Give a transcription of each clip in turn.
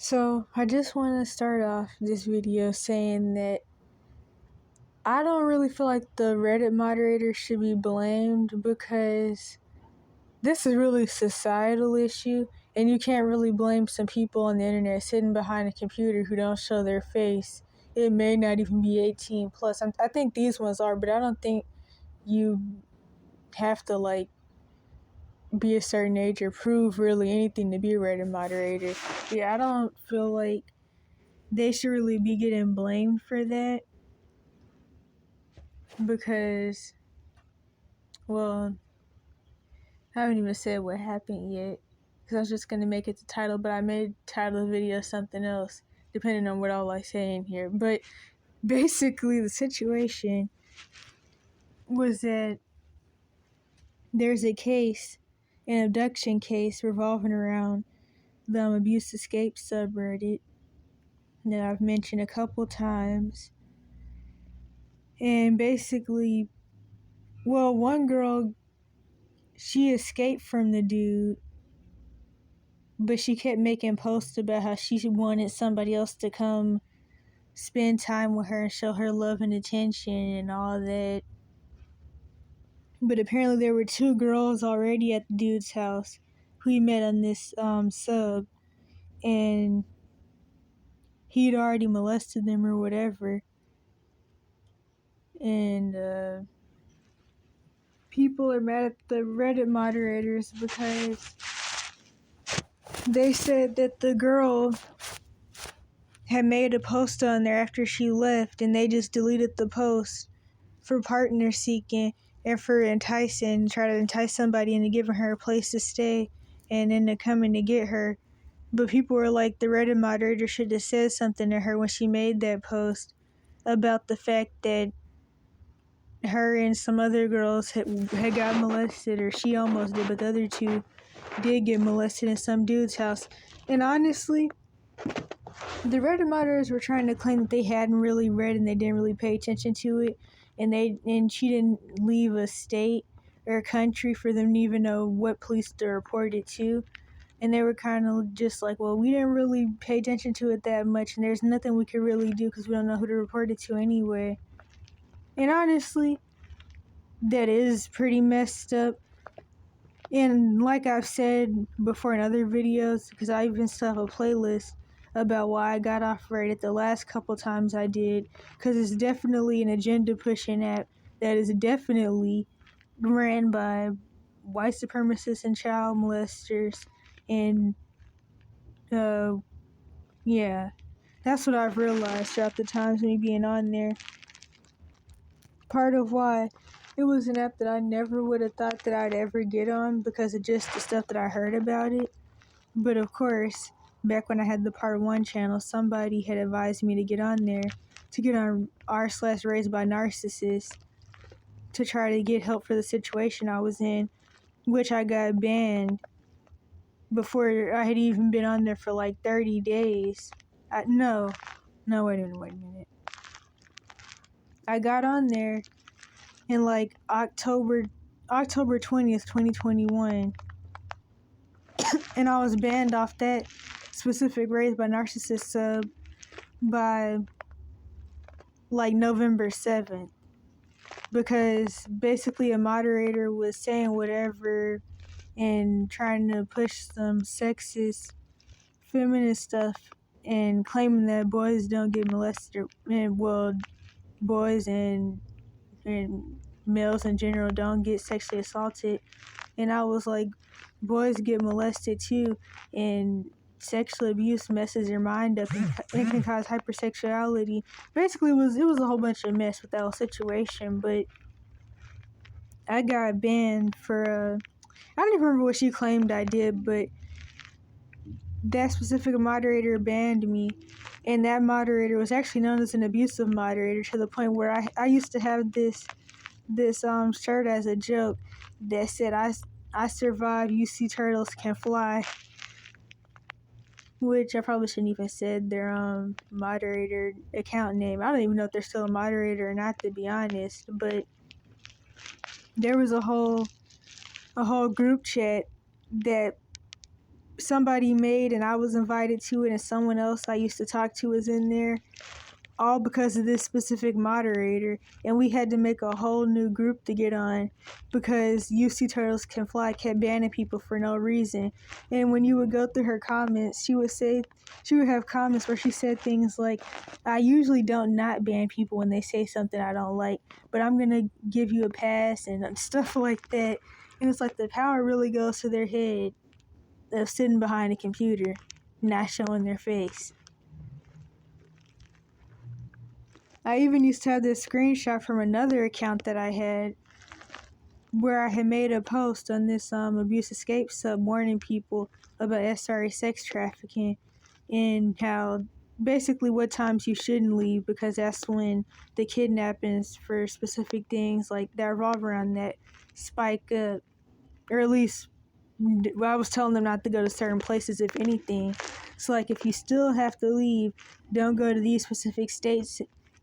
So I just want to start off this video saying that I don't really feel like the Reddit moderator should be blamed because this is really a societal issue, and you can't really blame some people on the internet sitting behind a computer who don't show their face. It may not even be 18 plus. I think these ones are, but I don't think you have to be a certain age or prove really anything to be a Reddit moderator. Yeah, I don't feel like they should really be getting blamed for that because, well, I haven't even said what happened yet because I was just going to make it the title, but I made title of the video something else depending on what all I say in here. But basically the situation was that there's a case, an abduction case revolving around the abuse escape subreddit that I've mentioned a couple times. And basically, well, one girl, she escaped from the dude, but she kept making posts about how she wanted somebody else to come spend time with her and show her love and attention and all that. But apparently there were two girls already at the dude's house who he met on this sub, and he'd already molested them or whatever. And people are mad at the Reddit moderators because they said that the girl had made a post on there after she left, and they just deleted the post for partner seeking and for enticing, try to entice somebody into giving her a place to stay and into coming to get her. But people were like, the Reddit moderator should have said something to her when she made that post about the fact that her and some other girls had got molested, or she almost did, but the other two did get molested in some dude's house. And honestly, the Reddit moderators were trying to claim that they hadn't really read and they didn't really pay attention to it, and she didn't leave a state or a country for them to even know what police to report it to. And they were kind of just like, well, we didn't really pay attention to it that much, and there's nothing we could really do because we don't know who to report it to anyway. And honestly, that is pretty messed up. And like I've said before in other videos, because I even still have a playlist about why I got off Reddit the last couple times I did, because it's definitely an agenda pushing app that is definitely ran by white supremacists and child molesters. And yeah, that's what I've realized throughout the times of me being on there. Part of why it was an app that I never would have thought that I'd ever get on because of just the stuff that I heard about it. But of course, back when I had the Part 1 channel, somebody had advised me to get on there, to get on r/raised by narcissists, to try to get help for the situation I was in, which I got banned before I had even been on there for like 30 days. No, wait a minute. I got on there in like October 20th, 2021, and I was banned off that specific Raised by Narcissist sub by like November 7th, because basically a moderator was saying whatever and trying to push some sexist, feminist stuff and claiming that boys don't get molested, and well, boys and males in general don't get sexually assaulted. And I was like, boys get molested too, and sexual abuse messes your mind up and can cause hypersexuality. Basically, it was a whole bunch of mess with that whole situation. But I got banned for I don't even remember what she claimed I did, but that specific moderator banned me, and that moderator was actually known as an abusive moderator, to the point where I used to have this shirt as a joke that said, I survived, you sea turtles can fly, which I probably shouldn't even said their moderator account name. I don't even know if they're still a moderator or not, to be honest. But there was a whole group chat that somebody made and I was invited to it, and someone else I used to talk to was in there, all because of this specific moderator. And we had to make a whole new group to get on because UC Turtles Can Fly kept banning people for no reason. And when you would go through her comments, she would have comments where she said things like, I usually don't not ban people when they say something I don't like, but I'm gonna give you a pass, and stuff like that. And it's like the power really goes to their head of sitting behind a computer, not showing their face. I even used to have this screenshot from another account that I had where I had made a post on this abuse escape sub warning people about SRA sex trafficking and how basically what times you shouldn't leave, because that's when the kidnappings for specific things like that revolve around that spike up, or at least I was telling them not to go to certain places, if anything. So, like, if you still have to leave, don't go to these specific states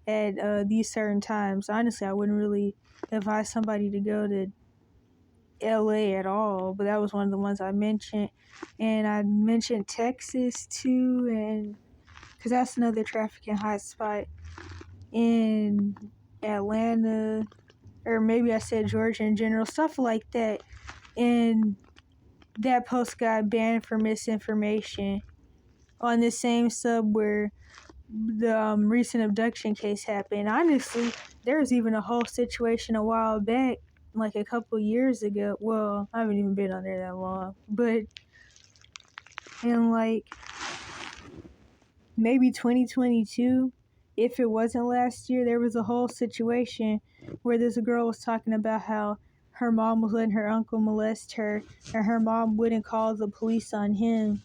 at these certain times. Honestly, I wouldn't really advise somebody to go to LA at all, but that was one of the ones I mentioned. And I mentioned Texas too, and because that's another trafficking hotspot in Atlanta, or maybe I said Georgia in general, stuff like that. And that post got banned for misinformation on the same sub where the recent abduction case happened. Honestly, there was even a whole situation a while back, like a couple years ago. Well, I haven't even been on there that long, but in like maybe 2022, if it wasn't last year, there was a whole situation where this girl was talking about how her mom was letting her uncle molest her, and her mom wouldn't call the police on him,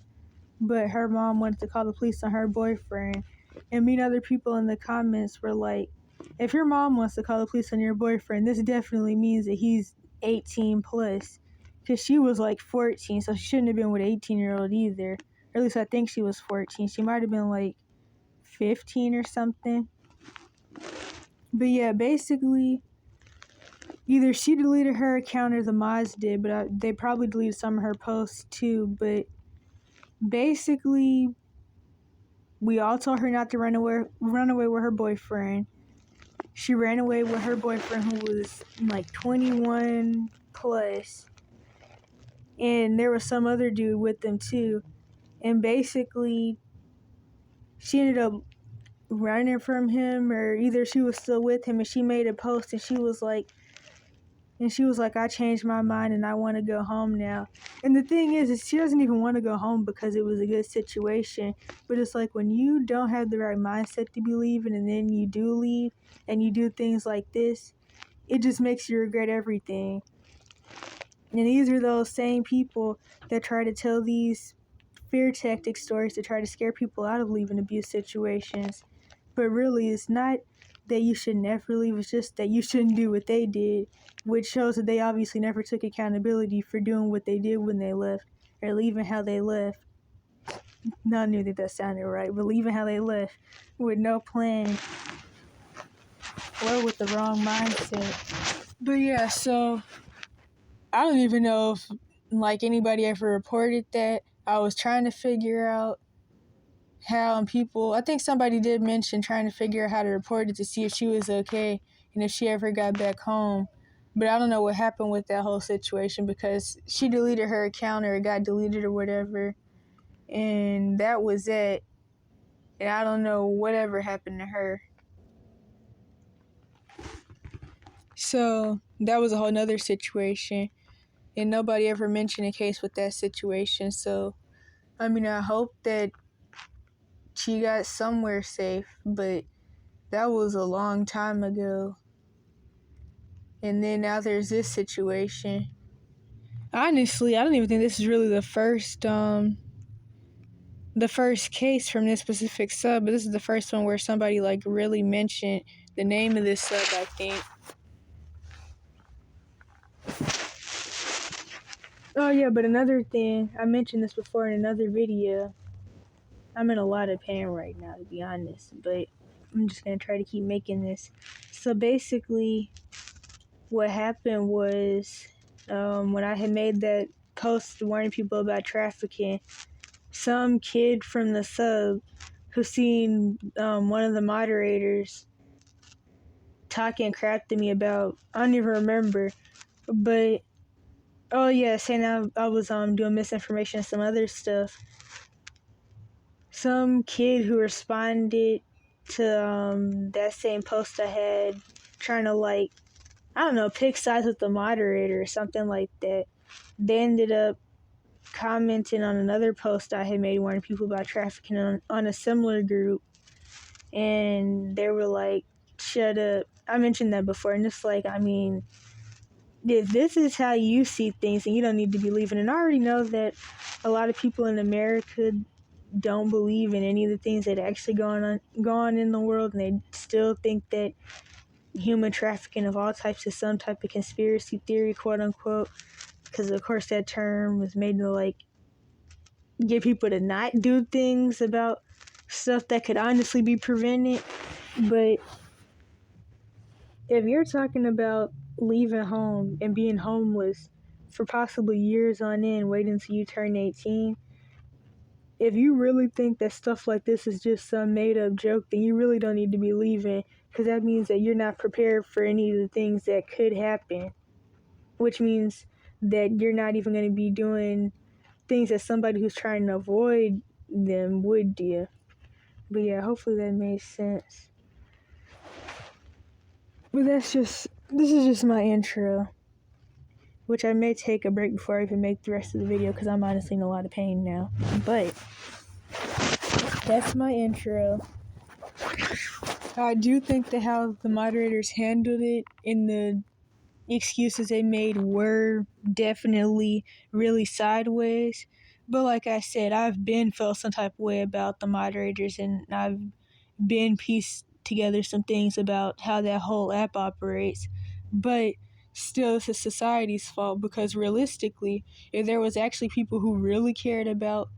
but her mom wanted to call the police on her boyfriend. And me and other people in the comments were like, if your mom wants to call the police on your boyfriend, this definitely means that he's 18 plus. Because she was like 14, so she shouldn't have been with an 18-year-old either. Or at least I think she was 14. She might have been like 15 or something. But yeah, basically, either she deleted her account or the mods did, but they probably deleted some of her posts too. But basically, we all told her not to run away with her boyfriend. She ran away with her boyfriend, who was like 21 plus, and there was some other dude with them too. And basically, she ended up running from him, or either she was still with him, and she made a post, and she was like, I changed my mind and I want to go home now. And the thing is she doesn't even want to go home because it was a good situation. But it's like when you don't have the right mindset to be leaving, and then you do leave and you do things like this, it just makes you regret everything. And these are those same people that try to tell these fear tactic stories to try to scare people out of leaving abuse situations. But really, it's not that you should never leave, it's just that you shouldn't do what they did, which shows that they obviously never took accountability for doing what they did when they left, or leaving how they left. No, I knew that sounded right, but leaving how they left with no plan or with the wrong mindset. But yeah, so I don't even know if like anybody ever reported that. I was trying to figure out how, and people, I think somebody did mention trying to figure out how to report it to see if she was okay and if she ever got back home. But I don't know what happened with that whole situation, because she deleted her account, or it got deleted or whatever, and that was it. And I don't know whatever happened to her. So that was a whole nother situation, and nobody ever mentioned a case with that situation. So I mean, I hope that she got somewhere safe, but that was a long time ago. And then now there's this situation. Honestly, I don't even think this is really the first case from this specific sub, but this is the first one where somebody like really mentioned the name of this sub, I think. Oh yeah, but another thing, I mentioned this before in another video. I'm in a lot of pain right now, to be honest, but I'm just gonna try to keep making this. So basically, what happened was, when I had made that post warning people about trafficking. Some kid from the sub who seen one of the moderators talking crap to me about, I don't even remember, but oh yeah, saying I was doing misinformation and some other stuff. Some kid who responded to that same post I had, trying to like, I don't know, pick sides with the moderator or something like that. They ended up commenting on another post I had made warning people about trafficking on a similar group, and they were like, shut up. I mentioned that before, and it's like, I mean, if this is how you see things, then you don't need to be leaving. And I already know that a lot of people in America don't believe in any of the things that actually go on in the world, and they still think that human trafficking of all types is some type of conspiracy theory, quote unquote, because of course that term was made to like get people to not do things about stuff that could honestly be prevented. But if you're talking about leaving home and being homeless for possibly years on end, waiting until you turn 18, if you really think that stuff like this is just some made-up joke, then you really don't need to be leaving, because that means that you're not prepared for any of the things that could happen, which means that you're not even going to be doing things that somebody who's trying to avoid them would do. But yeah, hopefully that made sense. But this is just my intro, which I may take a break before I even make the rest of the video, because I'm honestly in a lot of pain now. But that's my intro. I do think that how the moderators handled it and the excuses they made were definitely really sideways. But like I said, I've been felt some type of way about the moderators, and I've been pieced together some things about how that whole app operates. But still, it's society's fault, because realistically, if there was actually people who really cared about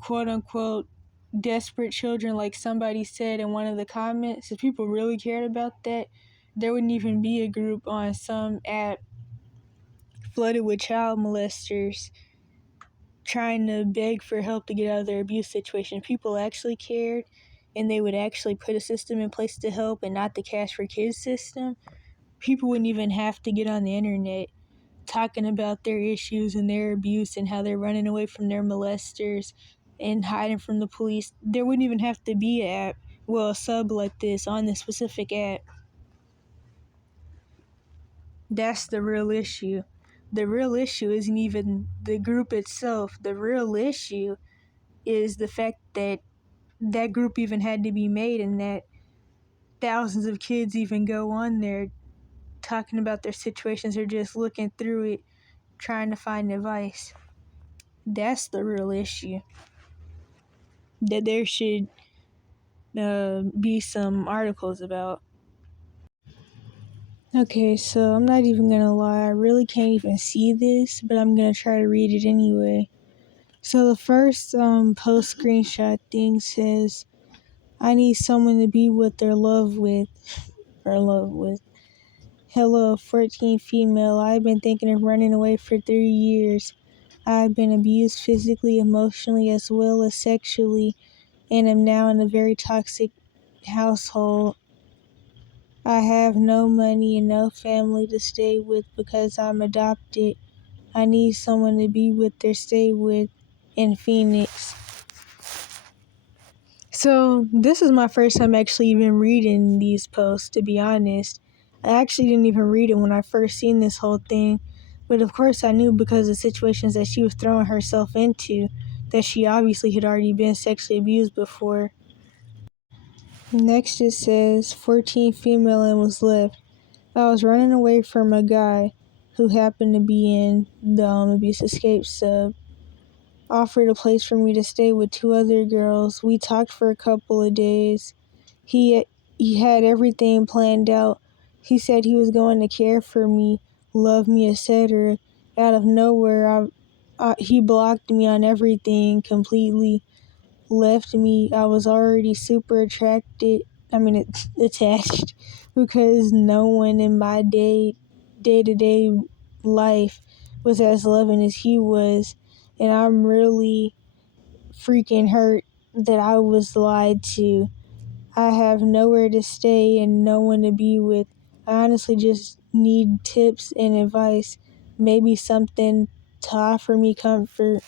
quote unquote desperate children, like somebody said in one of the comments, if people really cared about that, there wouldn't even be a group on some app flooded with child molesters trying to beg for help to get out of their abuse situation. If people actually cared and they would actually put a system in place to help, and not the Cash for Kids system, people wouldn't even have to get on the internet talking about their issues and their abuse and how they're running away from their molesters and hiding from the police. There wouldn't even have to be an app, well, a sub like this on this specific app. That's the real issue. The real issue isn't even the group itself. The real issue is the fact that that group even had to be made, and that thousands of kids even go on there talking about their situations or just looking through it, trying to find advice. That's the real issue that there should be some articles about. Okay, so I'm not even gonna lie, I really can't even see this, but I'm gonna try to read it anyway. So the first post screenshot thing says, I need someone to be with or love with. Hello, 14 female. I've been thinking of running away for 3 years. I've been abused physically, emotionally, as well as sexually, and am now in a very toxic household. I have no money and no family to stay with because I'm adopted. I need someone to be with or stay with in Phoenix. So this is my first time actually even reading these posts, to be honest. I actually didn't even read it when I first seen this whole thing. But of course I knew, because of situations that she was throwing herself into, that she obviously had already been sexually abused before. Next it says, 14 female and was left. I was running away from a guy who happened to be in the abuse escape sub. Offered a place for me to stay with 2 other girls. We talked for a couple of days. He had everything planned out. He said he was going to care for me, love me, etc. Out of nowhere, he blocked me on everything completely. Left me. I was already super attached, because no one in my day-to-day life was as loving as he was, and I'm really freaking hurt that I was lied to. I have nowhere to stay and no one to be with. I honestly just need tips and advice, maybe something to offer me comfort.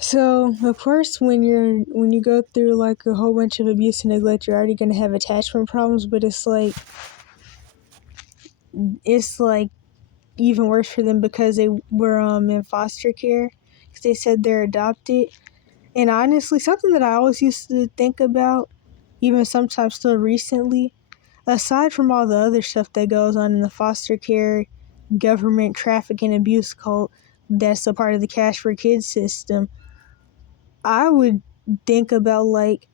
So, of course, when you go through like a whole bunch of abuse and neglect, you're already gonna have attachment problems, but it's like even worse for them because they were in foster care, because they said they're adopted. And honestly, something that I always used to think about, even sometimes still recently, aside from all the other stuff that goes on in the foster care, government trafficking abuse cult, that's a part of the Cash for Kids system, I would think about like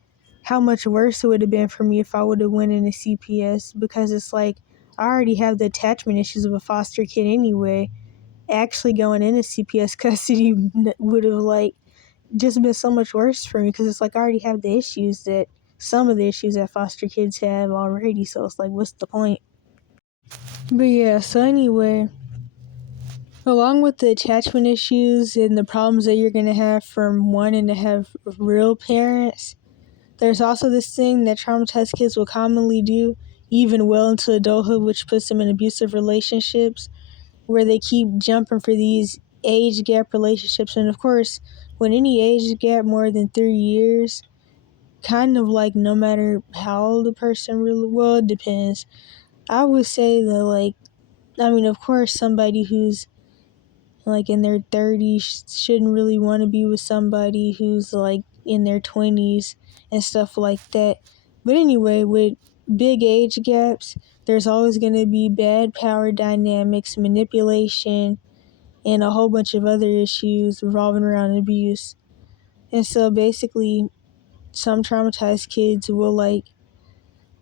how much worse it would have been for me if I would have went into CPS, because it's like I already have the attachment issues of a foster kid anyway. Actually going into CPS custody would have like just been so much worse for me, because it's like I already have the issues that some of the issues that foster kids have already, so it's like what's the point? But yeah, so anyway, along with the attachment issues and the problems that you're going to have from wanting to have real parents, there's also this thing that traumatized kids will commonly do, even well into adulthood, which puts them in abusive relationships, where they keep jumping for these age gap relationships. And of course, when any age gap more than 3 years, kind of like no matter how old the person really, well, it depends. I would say that like, I mean, of course, somebody who's like in their 30s shouldn't really want to be with somebody who's like in their 20s and stuff like that. But anyway, with big age gaps, there's always going to be bad power dynamics, manipulation, and a whole bunch of other issues revolving around abuse. And so basically, some traumatized kids will like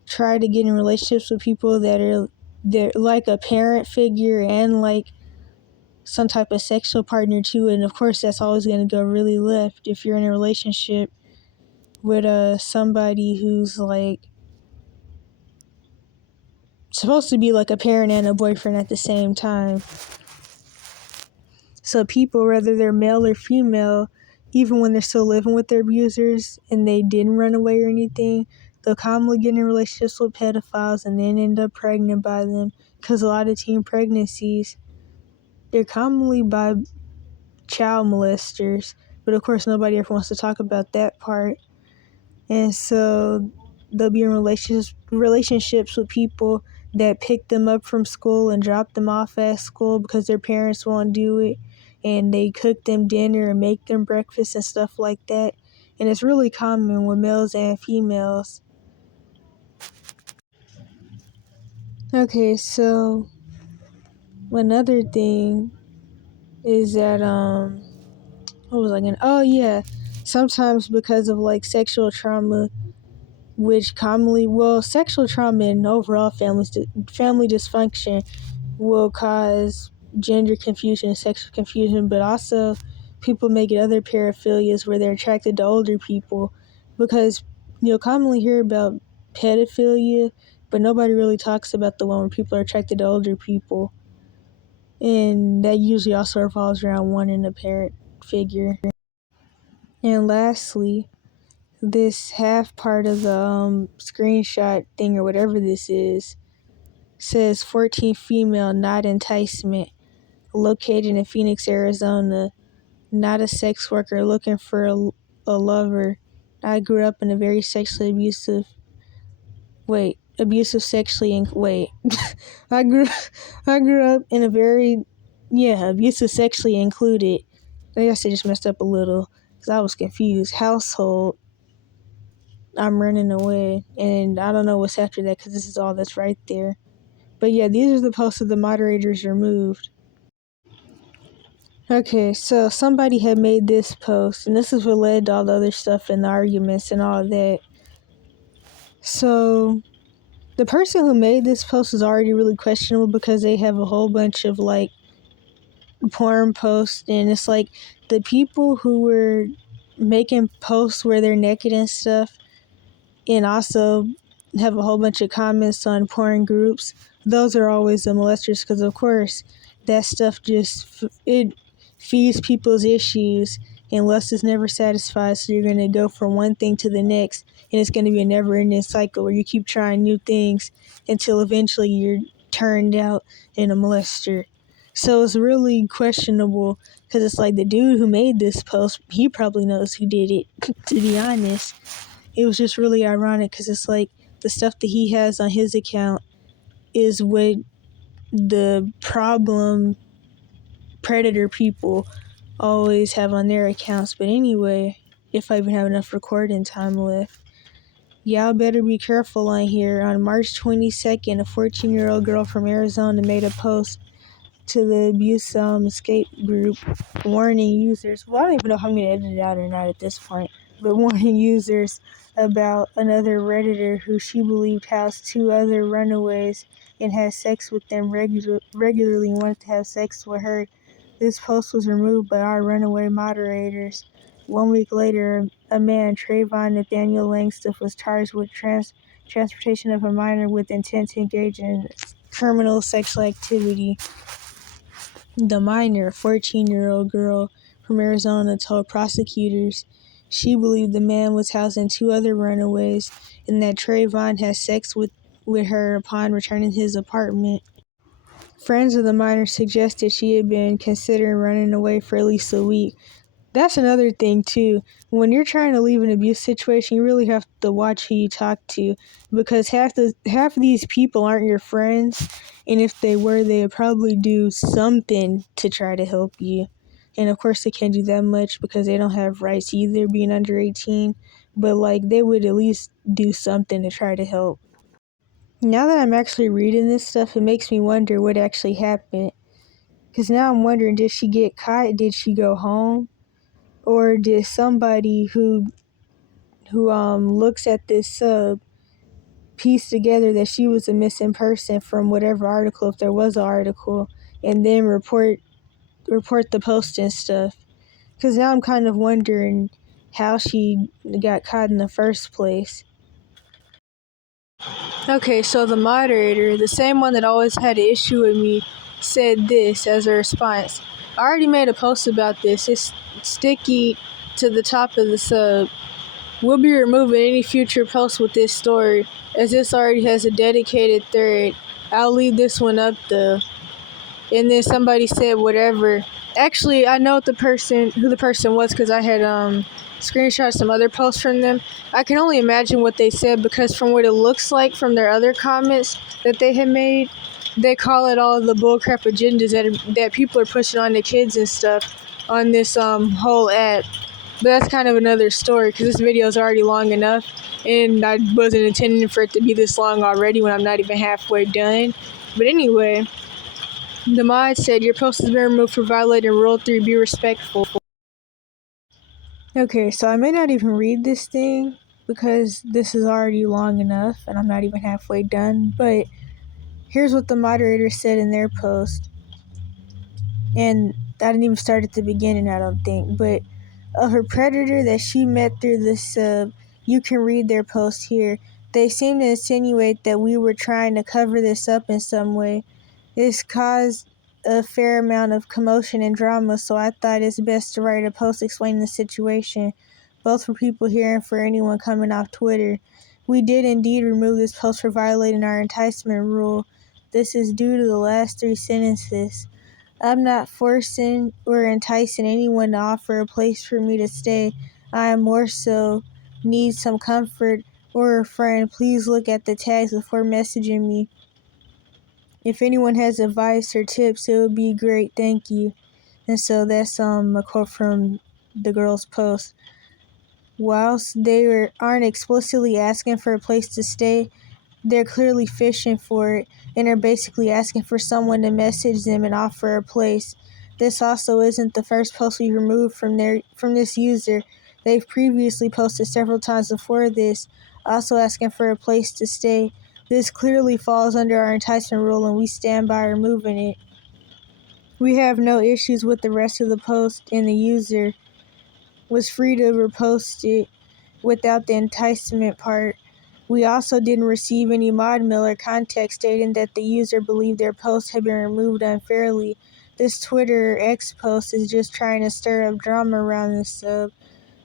try to get in relationships with people that are they're like a parent figure and like some type of sexual partner too. And of course that's always going to go really left if you're in a relationship with somebody who's like supposed to be like a parent and a boyfriend at the same time. So people, whether they're male or female, even when they're still living with their abusers and they didn't run away or anything, they'll commonly get in relationships with pedophiles and then end up pregnant by them, because a lot of teen pregnancies, they're commonly by child molesters. But of course nobody ever wants to talk about that part. And so they'll be in relationships with people that pick them up from school and drop them off at school because their parents won't do it, and they cook them dinner and make them breakfast and stuff like that. And it's really common with males and females. Okay, so another thing is that what was I gonna, oh yeah, sometimes because of like sexual trauma, which commonly, well, sexual trauma and overall family dysfunction will cause gender confusion and sexual confusion, but also people may get other paraphilias where they're attracted to older people, because you'll commonly hear about pedophilia, but nobody really talks about the one where people are attracted to older people, and that usually also revolves around wanting a parent figure. And lastly, this half part of the screenshot thing or whatever this is says 14 female, not enticement, located in Phoenix, Arizona, not a sex worker, looking for a lover. I grew up in a very sexually abusive, abusive sexually, wait, I grew up in a very, abusive sexually included, I guess I just messed up a little because I was confused, household. I'm running away, and I don't know what's after that because this is all that's right there. But yeah, these are the posts that the moderators removed. Okay, so somebody had made this post, and this is what led to all the other stuff and the arguments and all that. So the person who made this post is already really questionable because they have a whole bunch of like porn posts, and it's like the people who were making posts where they're naked and stuff, and also have a whole bunch of comments on porn groups, those are always the molesters, because of course that stuff just it feeds people's issues, and lust is never satisfied, so you're going to go from one thing to the next, and it's going to be a never-ending cycle where you keep trying new things until eventually you're turned out in a molester. So it's really questionable, because it's like the dude who made this post, he probably knows who did it. To be honest, it was just really ironic, because it's like the stuff that he has on his account is what the problem predator people always have on their accounts. But anyway, if I even have enough recording time left, y'all better be careful on here. On March 22nd, a 14-year-old girl from Arizona made a post to the abuse escape group warning users. Well, I don't even know if I'm going to edit it out or not at this point, but warning users about another Redditor who she believed housed 2 other runaways and had sex with them regularly and wanted to have sex with her. This post was removed by our runaway moderators. 1 week later, a man, Trayvon Nathaniel Langstuff, was charged with transportation of a minor with intent to engage in criminal sexual activity. The minor, 14-year-old girl from Arizona, told prosecutors she believed the man was housing 2 other runaways and that Trayvon had sex with her upon returning to his apartment. Friends of the minor suggested she had been considering running away for at least a week. That's another thing, too. When you're trying to leave an abuse situation, you really have to watch who you talk to, because half of these people aren't your friends, and if they were, they would probably do something to try to help you. And of course, they can't do that much because they don't have rights either, being under 18, but like they would at least do something to try to help. Now that I'm actually reading this stuff, it makes me wonder what actually happened. Because now I'm wondering, did she get caught? Did she go home? Or did somebody who looks at this sub piece together that she was a missing person from whatever article, if there was an article, and then report the post and stuff? Because now I'm kind of wondering how she got caught in the first place. Okay, so the moderator, the same one that always had an issue with me, said this as a response. I already made a post about this. It's sticky to the top of the sub. We'll be removing any future posts with this story, as this already has a dedicated thread. I'll leave this one up though. And then somebody said whatever. Actually, I know who the person was, because I had screenshot some other posts from them. I can only imagine what they said, because from what it looks like from their other comments that they had made, they call it all the bullcrap agendas that people are pushing on the kids and stuff on this whole app. But that's kind of another story, because this video is already long enough, and I wasn't intending for it to be this long already when I'm not even halfway done. But anyway, the mod said, your post has been removed for violating Rule 3, be respectful. Okay, so I may not even read this thing, because this is already long enough, and I'm not even halfway done, but here's what the moderator said in their post. And I didn't even start at the beginning, I don't think, but of her predator that she met through the sub, you can read their post here. They seem to insinuate that we were trying to cover this up in some way. This caused a fair amount of commotion and drama, so I thought it's best to write a post explaining the situation, both for people here and for anyone coming off Twitter. We did indeed remove this post for violating our enticement rule. This is due to the last 3 sentences. I'm not forcing or enticing anyone to offer a place for me to stay. I more so need some comfort or a friend. Please look at the tags before messaging me. If anyone has advice or tips, it would be great. Thank you. And so that's a quote from the girl's post. Whilst they aren't explicitly asking for a place to stay, they're clearly fishing for it and are basically asking for someone to message them and offer a place. This also isn't the first post we removed from this user. They've previously posted several times before this, also asking for a place to stay. This clearly falls under our enticement rule, and we stand by removing it. We have no issues with the rest of the post, and the user was free to repost it without the enticement part. We also didn't receive any mod mail or context stating that the user believed their post had been removed unfairly. this Twitter X post is just trying to stir up drama around this sub.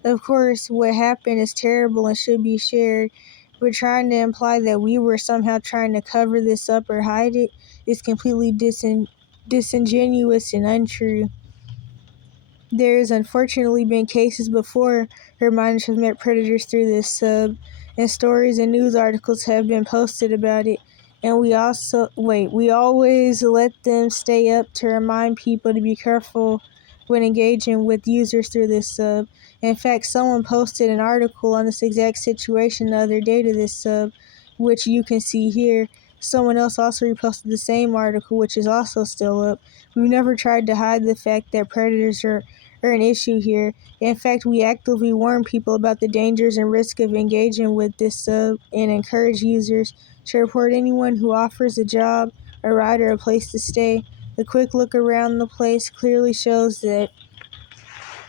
Of course, what happened is terrible and should be shared, but trying to imply that we were somehow trying to cover this up or hide it is completely disingenuous and untrue. There's unfortunately been cases before where minors have met predators through this sub, and stories and news articles have been posted about it. And we always let them stay up to remind people to be careful when engaging with users through this sub. In fact, someone posted an article on this exact situation the other day to this sub, which you can see here. Someone else also reposted the same article, which is also still up. We've never tried to hide the fact that predators are an issue here. In fact, we actively warn people about the dangers and risk of engaging with this sub and encourage users to report anyone who offers a job, a ride, or a place to stay. A quick look around the place clearly shows that.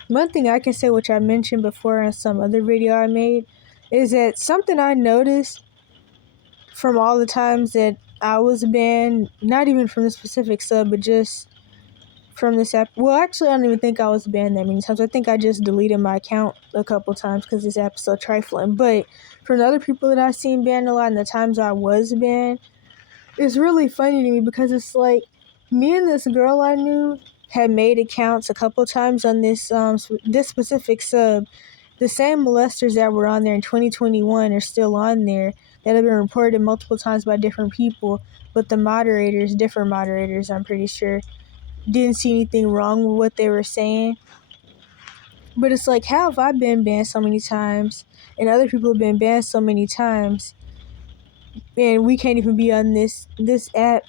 One thing I can say, which I mentioned before in some other video I made, is that something I noticed from all the times that I was banned, not even from the specific sub, but just from this app. Well, actually, I don't even think I was banned that many times. I think I just deleted my account a couple times because this app is so trifling. But from the other people that I've seen banned a lot and the times I was banned, it's really funny to me because it's like me and this girl I knew had made accounts a couple times on this specific sub. The same molesters that were on there in 2021 are still on there that have been reported multiple times by different people, but the moderators, different moderators, I'm pretty sure, didn't see anything wrong with what they were saying. But it's like, how have I been banned so many times and other people have been banned so many times and we can't even be on this app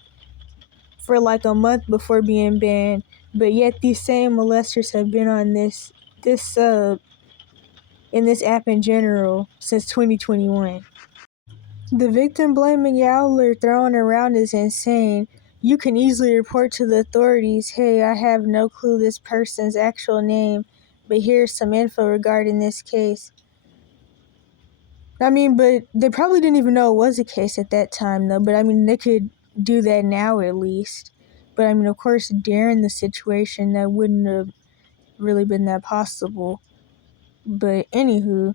for like a month before being banned, but yet these same molesters have been on this sub in this app in general since 2021. The victim blaming Yowler thrown around is insane. You can easily report to the authorities, hey, I have no clue this person's actual name, but here's some info regarding this case. I mean, but they probably didn't even know it was a case at that time, though. But I mean, they could do that now at least. But I mean, of course, during the situation, that wouldn't have really been that possible. But anywho,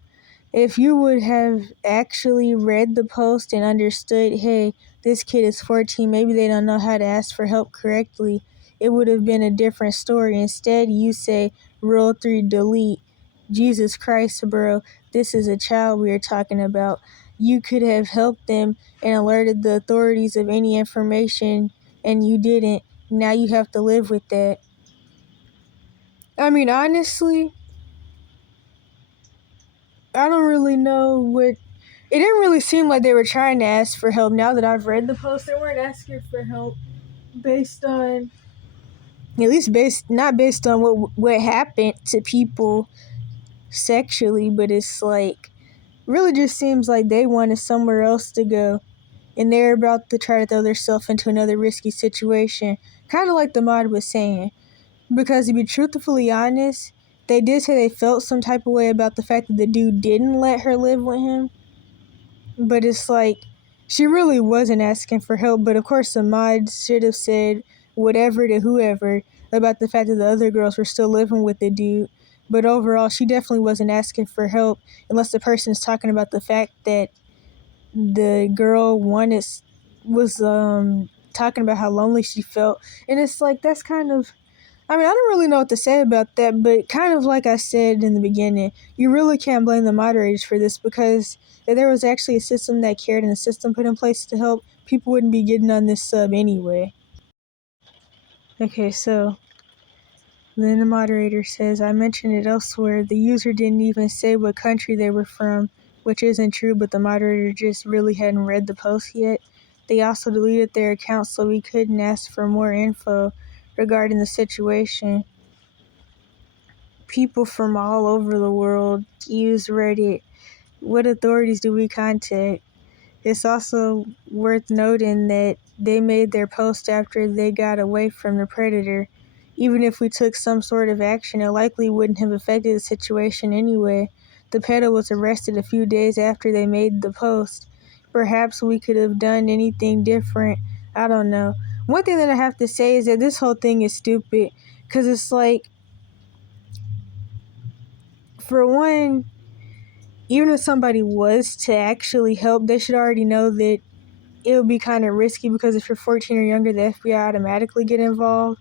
if you would have actually read the post and understood, hey, this kid is 14, maybe they don't know how to ask for help correctly, it would have been a different story. Instead, you say, Rule 3, delete. Jesus Christ, bro, this is a child we are talking about. You could have helped them and alerted the authorities of any information, and you didn't. Now you have to live with that. I mean, honestly, I don't really know what. It didn't really seem like they were trying to ask for help. Now that I've read the post, they weren't asking for help based on, at least not based on what happened to people sexually, but it's like, really just seems like they wanted somewhere else to go. And they're about to try to throw themselves into another risky situation. Kind of like the mod was saying. Because to be truthfully honest, they did say they felt some type of way about the fact that the dude didn't let her live with him. But it's like, she really wasn't asking for help. But of course, the mods should have said whatever to whoever about the fact that the other girls were still living with the dude. But overall, she definitely wasn't asking for help unless the person is talking about the fact that the girl was talking about how lonely she felt. And it's like, that's kind of, I mean, I don't really know what to say about that, but kind of like I said in the beginning, you really can't blame the moderators for this, because if there was actually a system that cared and a system put in place to help, people wouldn't be getting on this sub anyway. Okay, so then the moderator says, I mentioned it elsewhere, the user didn't even say what country they were from, which isn't true, but the moderator just really hadn't read the post yet. They also deleted their account so we couldn't ask for more info regarding the situation. People from all over the world use Reddit. What authorities do we contact? It's also worth noting that they made their post after they got away from the predator. Even if we took some sort of action, it likely wouldn't have affected the situation anyway. The pedo was arrested a few days after they made the post. Perhaps we could have done anything different. I don't know. One thing that I have to say is that this whole thing is stupid, because it's like, for one, even if somebody was to actually help, they should already know that it would be kind of risky, because if you're 14 or younger, the FBI automatically get involved.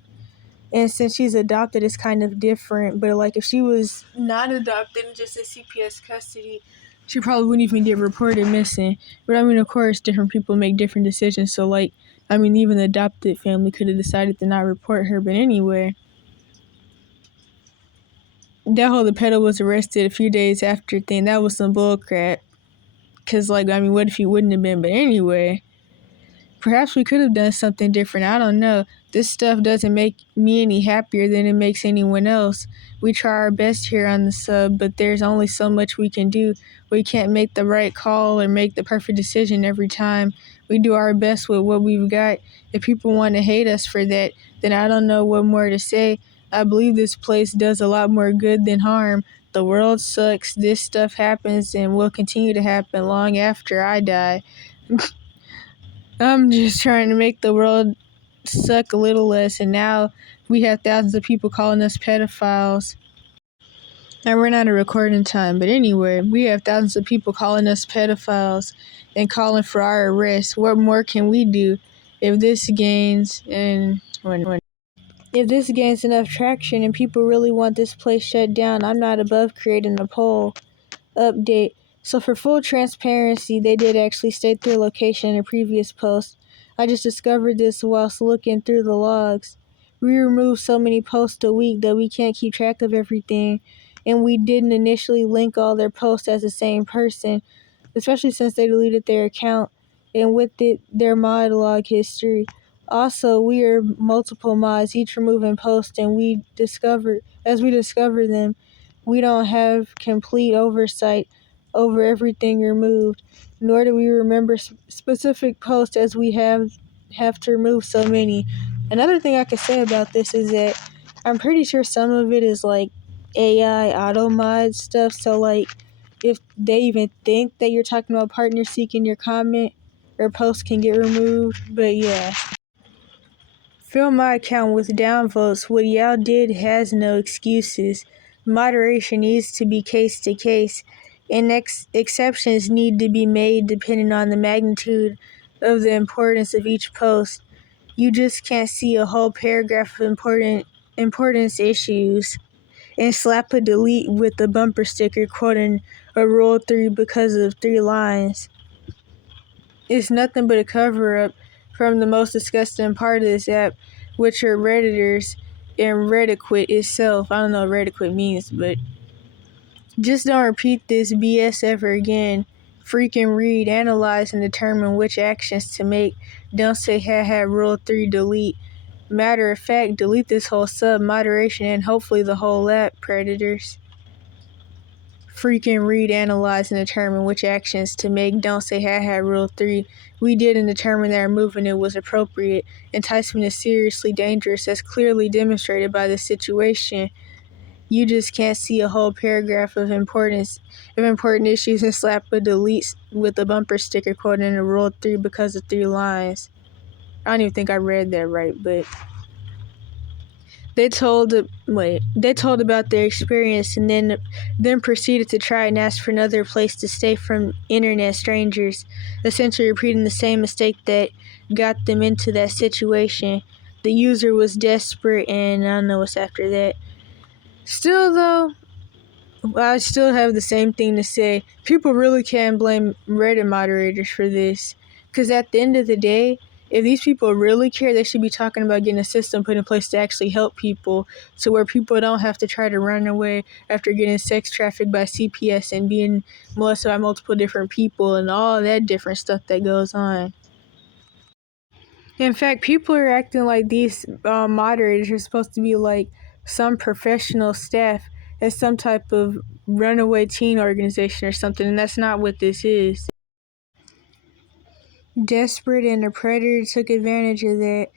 And since she's adopted, it's kind of different. But like, if she was not adopted and just in CPS custody, she probably wouldn't even get reported missing. But I mean, of course, different people make different decisions. So like, I mean, even the adopted family could have decided to not report her. But anyway, that whole the pedo was arrested a few days after thing, that was some bullcrap. Cause like, I mean, what if he wouldn't have been? But anyway, perhaps we could have done something different. I don't know. This stuff doesn't make me any happier than it makes anyone else. We try our best here on the sub, but there's only so much we can do. We can't make the right call or make the perfect decision every time. We do our best with what we've got. If people want to hate us for that, then I don't know what more to say. I believe this place does a lot more good than harm. The world sucks. This stuff happens and will continue to happen long after I die. I'm just trying to make the world suck a little less, and now we have thousands of people calling us pedophiles. And we're not a recording time, but anyway, we have thousands of people calling us pedophiles and calling for our arrest. What more can we do? If this gains if this gains enough traction and people really want this place shut down, I'm not above creating a poll. Update. So for full transparency, they did actually state their location in a previous post. I just discovered this whilst looking through the logs. We remove so many posts a week that we can't keep track of everything, and we didn't initially link all their posts as the same person, especially since they deleted their account, and with it, their mod log history. Also, we are multiple mods, each removing posts, and as we discover them, we don't have complete oversight over everything removed, nor do we remember specific posts as we have to remove so many. Another thing I could say about this is that I'm pretty sure some of it is like AI auto mod stuff, so like if they even think that you're talking about partner seeking your comment or post can get removed. But yeah. Fill my account with downvotes. What y'all did has no excuses. Moderation needs to be case to case, and exceptions need to be made depending on the magnitude of the importance of each post. You just can't see a whole paragraph of importance issues and slap a delete with a bumper sticker quoting a Rule 3 because of 3 lines. It's nothing but a cover-up from the most disgusting part of this app, which are Redditors and Rediquit itself. I don't know what Rediquit means, but just don't repeat this BS ever again. Freaking read, analyze, and determine which actions to make. Don't say haha Rule 3 delete. Matter of fact, delete this whole sub, moderation, and hopefully the whole app, predators. Freaking read, analyze, and determine which actions to make. Don't say haha Rule 3. We did and determined that removing it was appropriate. Enticement is seriously dangerous, as clearly demonstrated by this situation. You just can't see a whole paragraph of important issues and slap a delete with a bumper sticker quoting a Rule 3 because of 3 lines. I don't even think I read that right, but They told about their experience and then proceeded to try and ask for another place to stay from internet strangers, essentially repeating the same mistake that got them into that situation. The user was desperate, and I don't know what's after that. Still though, I still have the same thing to say. People really can't blame Reddit moderators for this, because at the end of the day, if these people really care, they should be talking about getting a system put in place to actually help people, so where people don't have to try to run away after getting sex trafficked by CPS and being molested by multiple different people and all that different stuff that goes on. In fact, people are acting like these moderators are supposed to be like some professional staff at some type of runaway teen organization or something, and that's not what this is. Desperate, and the predator took advantage of that.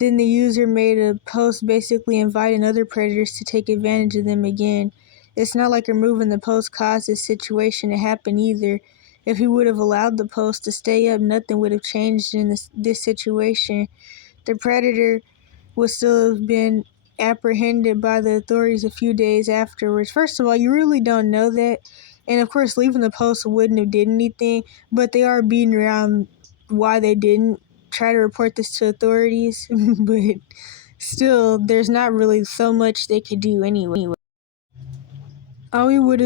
Then the user made a post basically inviting other predators to take advantage of them again. It's not like removing the post caused this situation to happen either. If he would have allowed the post to stay up, nothing would have changed in this situation. The predator would still have been apprehended by the authorities a few days afterwards. First of all, you really don't know that. And of course, leaving the post wouldn't have did anything, but they are beating around why they didn't try to report this to authorities. But still, there's not really so much they could do anyway. All we would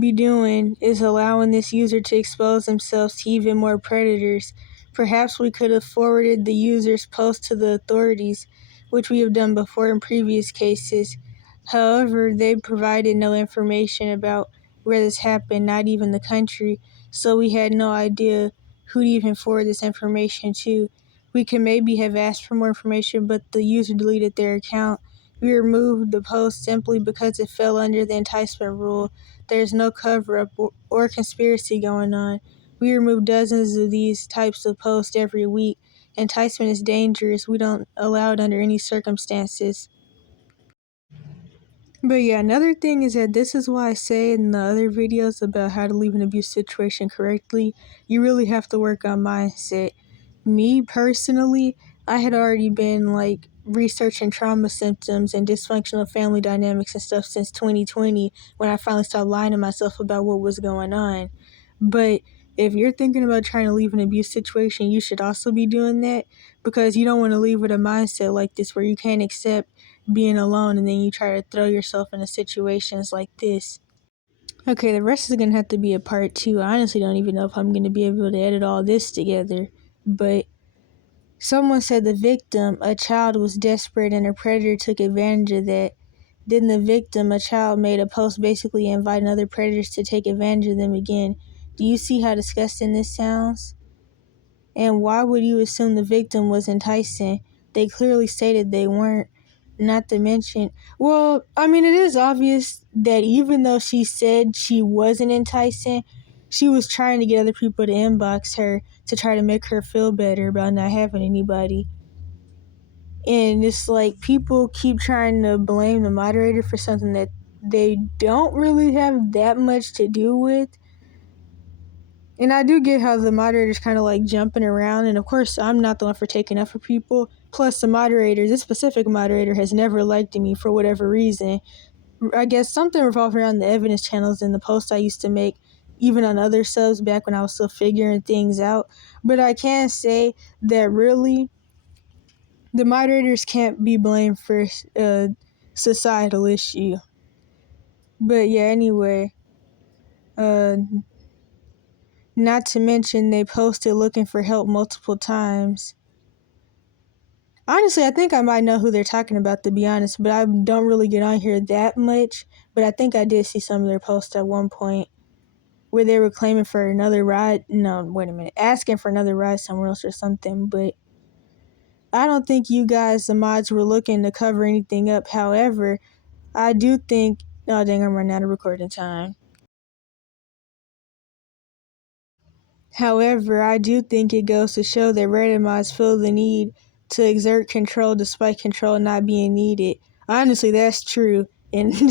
be doing is allowing this user to expose themselves to even more predators. Perhaps we could have forwarded the user's post to the authorities, which we have done before in previous cases. However, they provided no information about where this happened, not even the country, so we had no idea who to even forward this information to. We could maybe have asked for more information, but the user deleted their account. We removed the post simply because it fell under the enticement rule. There's no cover-up or conspiracy going on. We remove dozens of these types of posts every week. Enticement is dangerous. We don't allow it under any circumstances. But yeah, another thing is that this is why I say in the other videos about how to leave an abuse situation correctly, you really have to work on mindset. Me personally, I had already been researching trauma symptoms and dysfunctional family dynamics and stuff since 2020 when I finally stopped lying to myself about what was going on. But if you're thinking about trying to leave an abuse situation, you should also be doing that because you don't want to leave with a mindset like this where you can't accept being alone and then you try to throw yourself into situations like this. Okay, the rest is going to have to be a part 2. I honestly don't even know if I'm going to be able to edit all this together, but someone said the victim, a child, was desperate and a predator took advantage of that. Then the victim, a child, made a post basically inviting other predators to take advantage of them again. Do you see how disgusting this sounds? And why would you assume the victim was enticing? They clearly stated they weren't. Not to mention, well, I mean, it is obvious that even though she said she wasn't enticing, she was trying to get other people to inbox her to try to make her feel better about not having anybody. And it's like people keep trying to blame the moderator for something that they don't really have that much to do with. And I do get how the moderator's kind of jumping around. And of course, I'm not the one for taking up for people. Plus, the moderator, this specific moderator, has never liked me for whatever reason. I guess something revolved around the evidence channels and the posts I used to make, even on other subs back when I was still figuring things out. But I can say that really, the moderators can't be blamed for a societal issue. But yeah, anyway. Not to mention they posted looking for help multiple times. Honestly, I think I might know who they're talking about, to be honest, but I don't really get on here that much. But I think I did see some of their posts at one point where they were claiming for another ride. No, wait a minute. Asking for another ride somewhere else or something. But I don't think you guys, the mods, were looking to cover anything up. However, I do think... Oh, dang, I'm running out of recording time. However, I do think it goes to show that Reddit mods feel the need to exert control despite control not being needed. Honestly, that's true, and I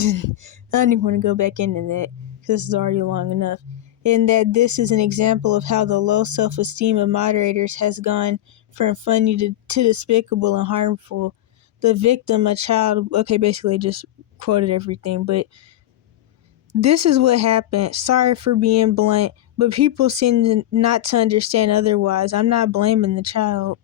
don't even want to go back into that because this is already long enough. And that this is an example of how the low self-esteem of moderators has gone from funny to despicable and harmful. The victim, a child, okay, basically I just quoted everything, but this is what happened. Sorry for being blunt, but people seem not to understand otherwise. I'm not blaming the child.